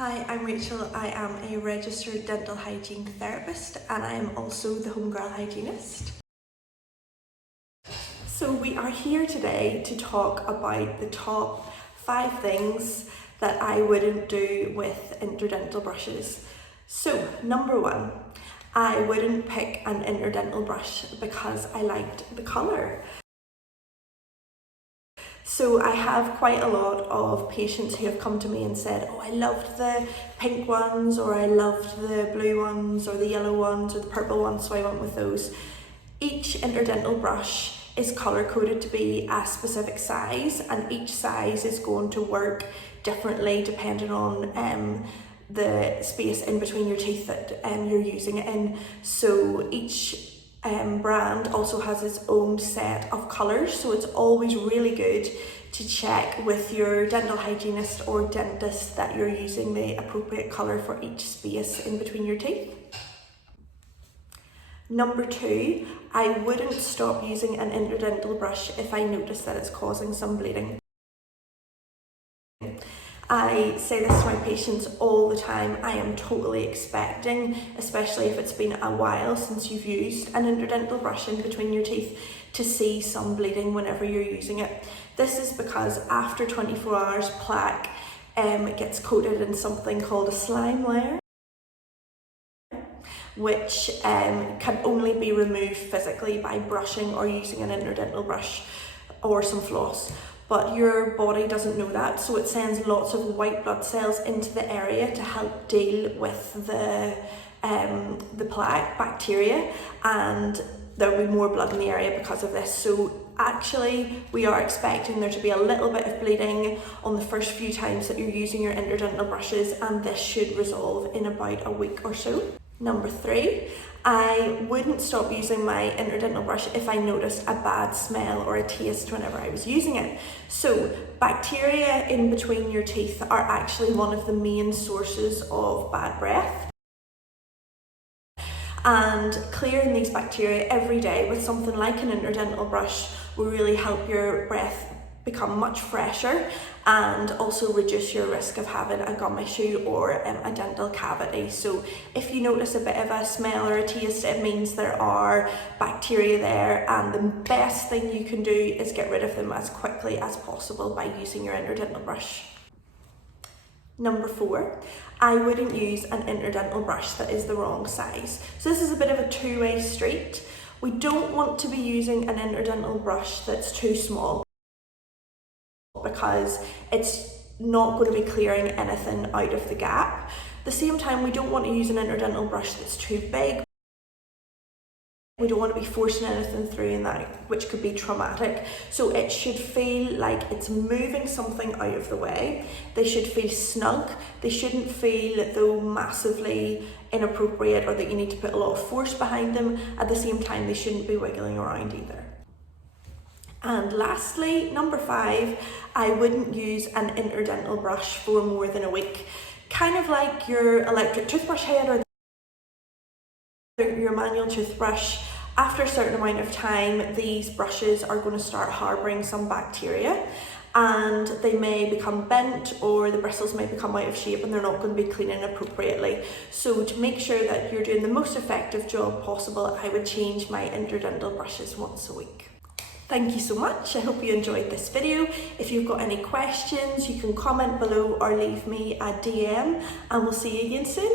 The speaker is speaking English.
Hi, I'm Rachel. I am a registered dental hygiene therapist and I am also the homegirl hygienist. So we are here today to talk about the top 5 things that I wouldn't do with interdental brushes. So number 1, I wouldn't pick an interdental brush because I liked the colour. So I have quite a lot of patients who have come to me and said, oh, I loved the pink ones, or I loved the blue ones, or the yellow ones, or the purple ones, so I went with those. Each interdental brush is colour coded to be a specific size, and each size is going to work differently depending on the space in between your teeth that you're using it in. So each brand also has its own set of colours, so it's always really good to check with your dental hygienist or dentist that you're using the appropriate colour for each space in between your teeth. Number 2, I wouldn't stop using an interdental brush if I notice that it's causing some bleeding. I say this to my patients all the time. I am totally expecting, especially if it's been a while since you've used an interdental brush in between your teeth, to see some bleeding whenever you're using it. This is because after 24 hours, plaque gets coated in something called a slime layer, which can only be removed physically by brushing or using an interdental brush or some floss. But your body doesn't know that, so it sends lots of white blood cells into the area to help deal with the plaque bacteria, and there'll be more blood in the area because of this. So actually we are expecting there to be a little bit of bleeding on the first few times that you're using your interdental brushes, and this should resolve in about a week or so. Number 3, I wouldn't stop using my interdental brush if I noticed a bad smell or a taste whenever I was using it. So bacteria in between your teeth are actually one of the main sources of bad breath. And clearing these bacteria every day with something like an interdental brush will really help your breath become much fresher and also reduce your risk of having a gum issue or a dental cavity. So if you notice a bit of a smell or a taste, it means there are bacteria there, and the best thing you can do is get rid of them as quickly as possible by using your interdental brush. Number 4, I wouldn't use an interdental brush that is the wrong size. So this is a bit of a two-way street. We don't want to be using an interdental brush that's too small, because it's not going to be clearing anything out of the gap. At the same time, we don't want to use an interdental brush that's too big. We don't want to be forcing anything through in that, which could be traumatic. So it should feel like it's moving something out of the way. They should feel snug. They shouldn't feel though massively inappropriate or that you need to put a lot of force behind them. At the same time, they shouldn't be wiggling around either. And lastly, number 5, I wouldn't use an interdental brush for more than a week. Kind of like your electric toothbrush head or your manual toothbrush. After a certain amount of time, these brushes are going to start harbouring some bacteria, and they may become bent, or the bristles may become out of shape, and they're not going to be cleaning appropriately. So to make sure that you're doing the most effective job possible, I would change my interdental brushes once a week. Thank you so much. I hope you enjoyed this video. If you've got any questions, you can comment below or leave me a DM, and we'll see you again soon.